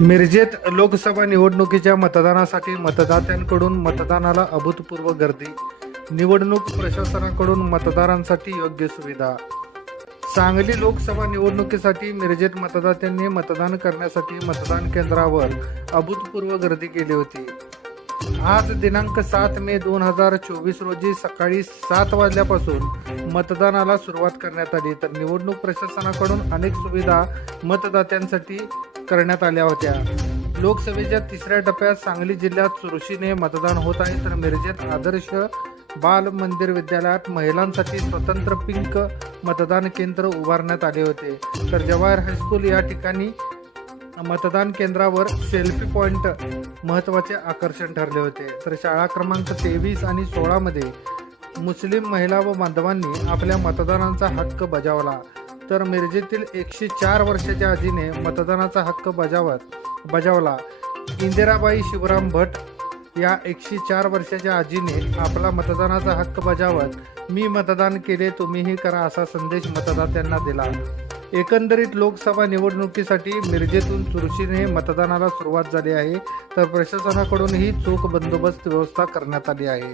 मिरजेत लोकसभा निवडणुकीच्या मतदानासाठी मतदात्यांकडून मतदानाला अभूतपूर्व गर्दी निवडणूक प्रशासनाकडून मतदारांसाठी योग्य सुविधा. सांगली लोकसभा निवडणुकीसाठी मिरजेत मतदात्यांनी मतदान करण्यासाठी मतदान केंद्रावर अभूतपूर्व गर्दी केली होती. आज दिनांक सात मे दोन हजार चोवीस रोजी सकाळी सात वाजल्यापासून मतदानाला सुरुवात करण्यात आली. तर निवडणूक प्रशासनाकडून अनेक सुविधा मतदात्यांसाठी करण्यात आल्या होत्या. लोकसभेच्या तिसऱ्या टप्प्यात सांगली जिल्ह्यात चुरशीने मतदान होत आहे तर मिरजेत आदर्श बाल मंदिर विद्यालयात महिलांसाठी स्वतंत्र पिंक मतदान केंद्र उभारण्यात आले होते. तर जवाहर हायस्कूल या ठिकाणी मतदान केंद्रावर सेल्फी पॉइंट महत्त्वाचे आकर्षण ठरले होते. तर शाळा क्रमांक तेवीस आणि सोळामध्ये मुस्लिम महिला व बांधवांनी आपल्या मतदानांचा हक्क बजावला. तर मिरजेतील एकशे चार वर्षाच्या आजीने मतदानाचा हक्क बजावत बजावला. इंदिराबाई शिवराम भट या एकशे चार वर्षाच्या आजीने आपला मतदानाचा हक्क बजावत मी मतदान केले तुम्हीही करा असा संदेश मतदात्यांना दिला. एकंदरीत लोकसभा निवडणुकीसाठी मिरजेतून चुरशीने मतदानाला सुरुवात झाली आहे तर प्रशासनाकडूनही चोख बंदोबस्त व्यवस्था करण्यात आली आहे.